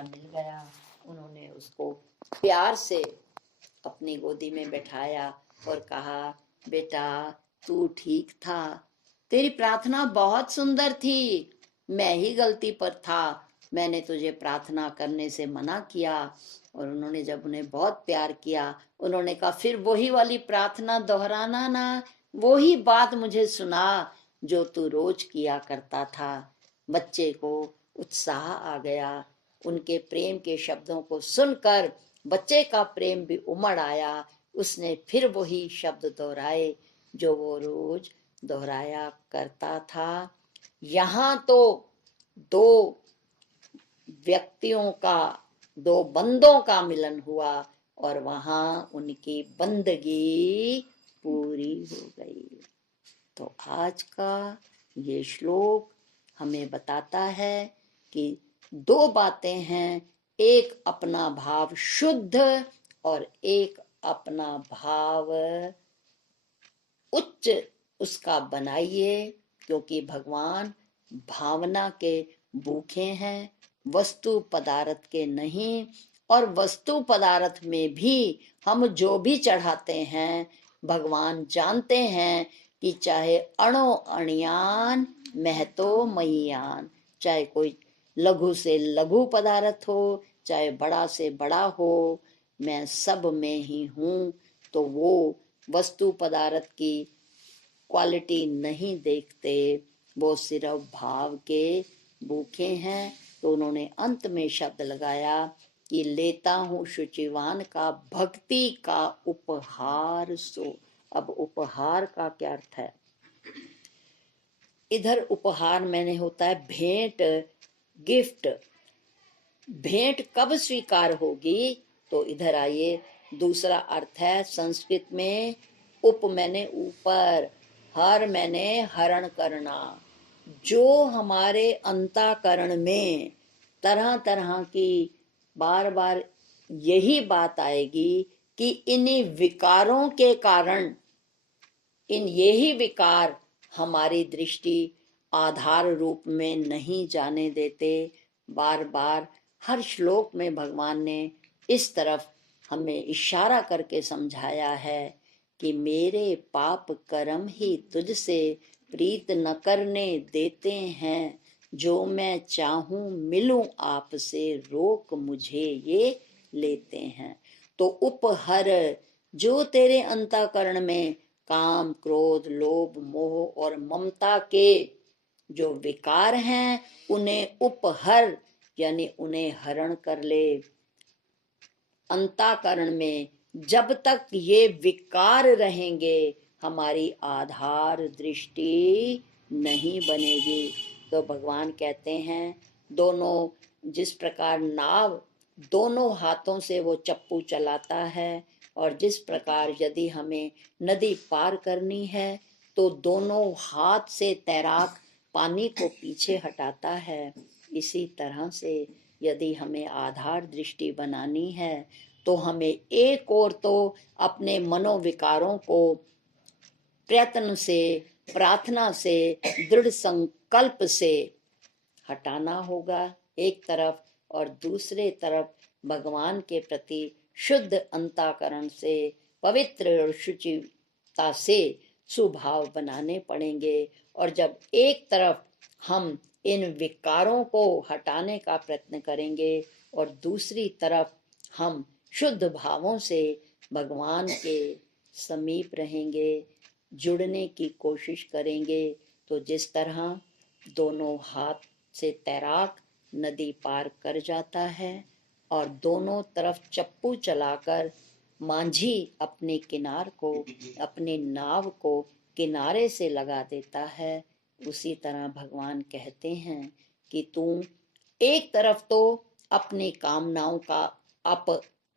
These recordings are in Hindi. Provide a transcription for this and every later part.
बेटा मिल गया। उन्होंने उसको प्यार से अपनी गोदी में बैठाया और कहा, बेटा तू ठीक था, तेरी प्रार्थना बहुत सुंदर थी, मैं ही गलती पर था, मैंने तुझे प्रार्थना करने से मना किया। और उन्होंने जब उन्हें बहुत प्यार किया, उन्होंने कहा फिर वही वाली प्रार्थना दोहराना ना, वही बात मुझे सुना जो तू रोज किया करता था। बच्चे को उत्साह आ गया, उनके प्रेम के शब्दों को सुनकर बच्चे का प्रेम भी उमड़ आया। उसने फिर वही शब्द दोहराए जो वो रोज दोहराया करता था। यहाँ तो दो व्यक्तियों का, दो बंदों का मिलन हुआ और वहां उनकी बंदगी पूरी हो गई। तो आज का ये श्लोक हमें बताता है कि दो बातें हैं, एक अपना भाव शुद्ध और एक अपना भाव उच्च उसका बनाइए, क्योंकि भगवान भावना के भूखे हैं, वस्तु पदार्थ के नहीं। और वस्तु पदार्थ में भी हम जो भी चढ़ाते हैं, भगवान जानते हैं कि चाहे अणो अणियान महतो मय्यान, चाहे कोई लघु से लघु पदार्थ हो, चाहे बड़ा से बड़ा हो, मैं सब में ही हूँ। तो वो वस्तु पदार्थ की क्वालिटी नहीं देखते, वो सिर्फ भाव के भूखे हैं। तो उन्होंने अंत में शब्द लगाया कि लेता हूँ शुचिवान का भक्ति का उपहार सो। अब उपहार का क्या अर्थ है? इधर उपहार मैंने होता है भेंट, गिफ्ट। भेंट कब स्वीकार होगी? तो इधर आइए, दूसरा अर्थ है संस्कृत में उप मैंने ऊपर, हर मैंने हरण करना। जो हमारे अंतःकरण में तरह तरह की बार बार यही बात आएगी कि इन्हीं विकारों के कारण, इन यही विकार हमारी दृष्टि आधार रूप में नहीं जाने देते। बार बार हर श्लोक में भगवान ने इस तरफ हमें इशारा करके समझाया है कि मेरे पाप कर्म ही तुझसे प्रीत न करने देते हैं, जो मैं चाहूं मिलूं आपसे रोक मुझे ये लेते हैं। तो उपहर, जो तेरे अंतःकरण में काम, क्रोध, लोभ, मोह और ममता के जो विकार हैं, उन्हें उपहर यानी उन्हें हरण कर ले। अंतःकरण में जब तक ये विकार रहेंगे, हमारी आधार दृष्टि नहीं बनेगी। तो भगवान कहते हैं, दोनों, जिस प्रकार नाव दोनों हाथों से वो चप्पू चलाता है, और जिस प्रकार यदि हमें नदी पार करनी है तो दोनों हाथ से तैराक पानी को पीछे हटाता है, इसी तरह से यदि हमें आधार दृष्टि बनानी है तो हमें एक और तो अपने मनोविकारों को प्रयत्न से, प्रार्थना से, दृढ़ संकल्प से हटाना होगा एक तरफ, और दूसरे तरफ भगवान के प्रति शुद्ध अंतःकरण से, पवित्र और शुचिता से सुभाव बनाने पड़ेंगे। और जब एक तरफ हम इन विकारों को हटाने का प्रयत्न करेंगे और दूसरी तरफ हम शुद्ध भावों से भगवान के समीप रहेंगे, जुड़ने की कोशिश करेंगे, तो जिस तरह दोनों हाथ से तैराक नदी पार कर जाता है और दोनों तरफ चप्पू चलाकर मांझी अपने किनार को, अपने नाव को किनारे से लगा देता है, उसी तरह भगवान कहते हैं कि तू एक तरफ तो अपनी कामनाओं का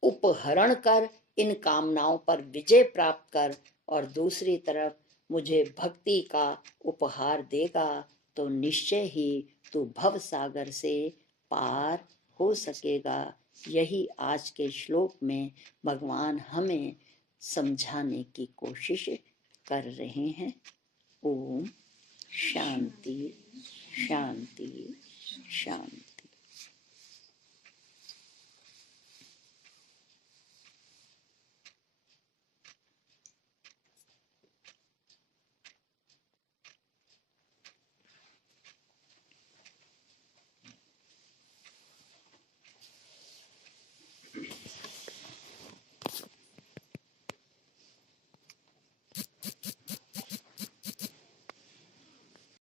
उपहरण कर, इन कामनाओं पर विजय प्राप्त कर, और दूसरी तरफ मुझे भक्ति का उपहार देगा तो निश्चय ही तू भव सागर से पार हो सकेगा। यही आज के श्लोक में भगवान हमें समझाने की कोशिश कर रहे हैं। ओम शांति शांति शांति।